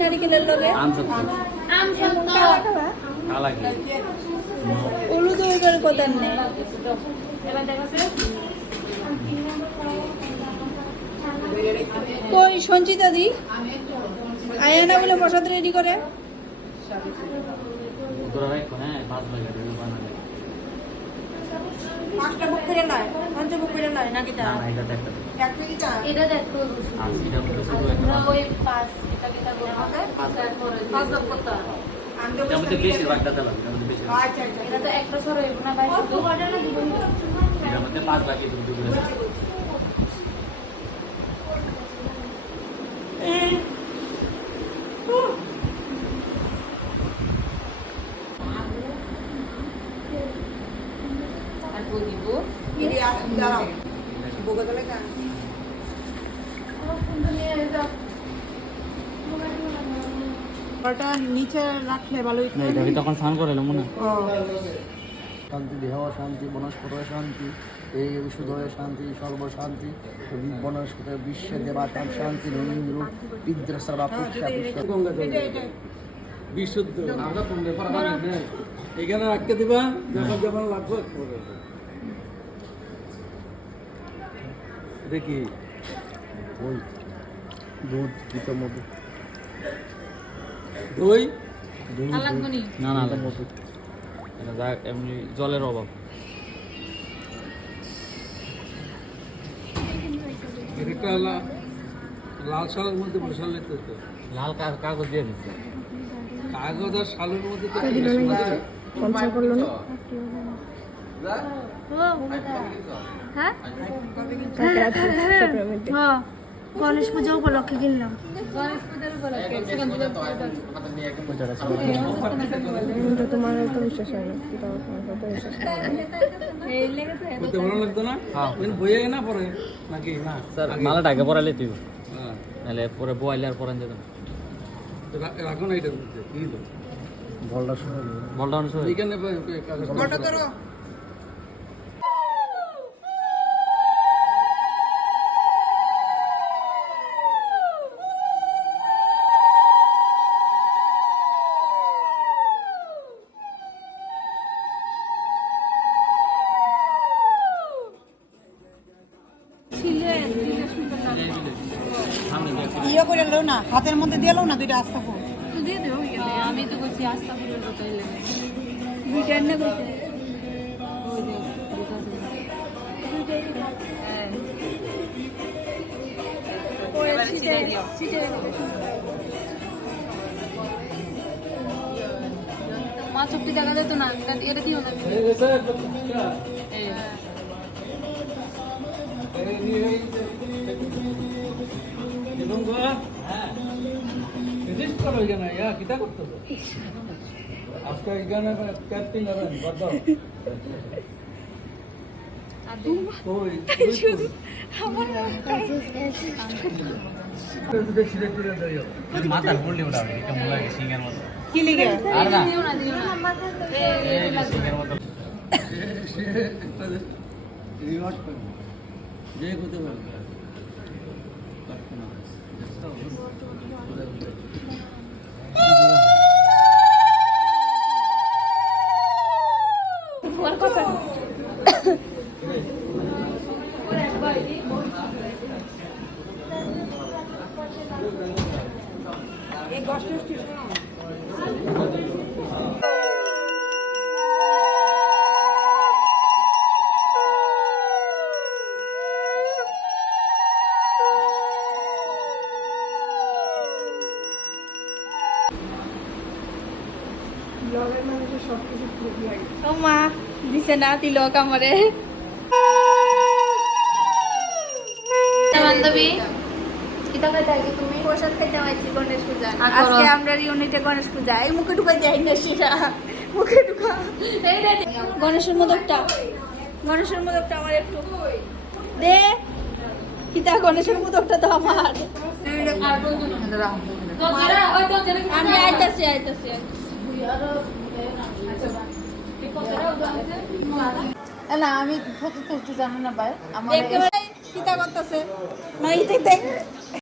নারিকেলের লগে হলুদ ওইবার কথা নেই। কই সঞ্চিতা দি আয়ানা বলে প্রসাদ রেডি করে পাঁচটা বুক করে নয়, পঞ্চ বুক করে নয় নাকি তা? না, এটা দেখো। এক থেকে চার। এটা দেখো। আজকে এটা বলে শুরু একটা। ওই পাঁচ এটা কিটা বলবো? পাঁচ বুক করতে হবে। এটা মধ্যে বেশি ভাগ দাতা লাগবে, এটা মধ্যে বেশি। আচ্ছা আচ্ছা। এটা তো একটা সর হইব না ভাই, শুধু অর্ডার না দিব। এর মধ্যে পাঁচ বাকি দুটো করে। নিচে রাখলে ভালোই তখন স্নান করে মনে শান্তি দেহ শান্তি বনস্পত শান্তি এই ঔষধয় শান্তি সর্বশান্তি বনস্পতি বিশ্বে দেবা শান্তি রবীন্দ্র বিদ্রসর্বা পুষ্যা বিশুদ্ধ এখানে রাখতে দিবা যখন যখন লাগবে দেখি ওই দুধ কিতো মধু দই না না মধু এটা এমনি জলের অভাব এটা লাল শালের মধ্যে বসালে তো লাল কাগজ দিয়ে দিচ্ছে কাগজ আর শালের মধ্যে তো পঞ্চাশ করলো না হ্যাঁ হ্যাঁ গণেশ পূজা উপলক্ষে কিনলাম গণেশ পূজার উপলক্ষে তোমার তো বিশ্বাস হয় না ভালো লাগতো না বইয়ে না পরে নাকি না স্যার মালাটা আগে পড়ালে তুই নাহলে পরে বইলে আর পড়ান যেত রাখো না এটা কি তো বলটা শুনে এইখানে বলটা করো ইয়ে করে লো না হাতের মধ্যে দিয়ে লো না দুইটা আস্তা ফুল দিয়ে দেবো আমি তো বলছি আস্তা ফুলের কথা দুইটা না মা চুপটি দেখা যেত না এটা দিও না মাথার পড়লে ওটা কেমন লাগে সিংহের মতো কি লিখে আর না সিংহের মতো রিওয়ার্ড করবে যে করতে পারবে তোমার কথা এই কষ্ট ও মা দিছে না তিলক আমারে বান্ধবী কিতা খাইতে আইছো তুমি প্রসাদ খাইতে আইছি গণেশ পূজা আজকে আমরা ইউনিটে গণেশ পূজা এই মুখে ঢুকাই দেই না শিরা মুখে ঢুকা এই দে গণেশের মোদকটা আমার একটু দে কিতা গণেশের মোদকটা তো আমার আমি আইতাছি না আমি ফটো তুলতে জানি না ভাই আমার দেখতে পাই চিন্তা করতেছে না, এই দেখ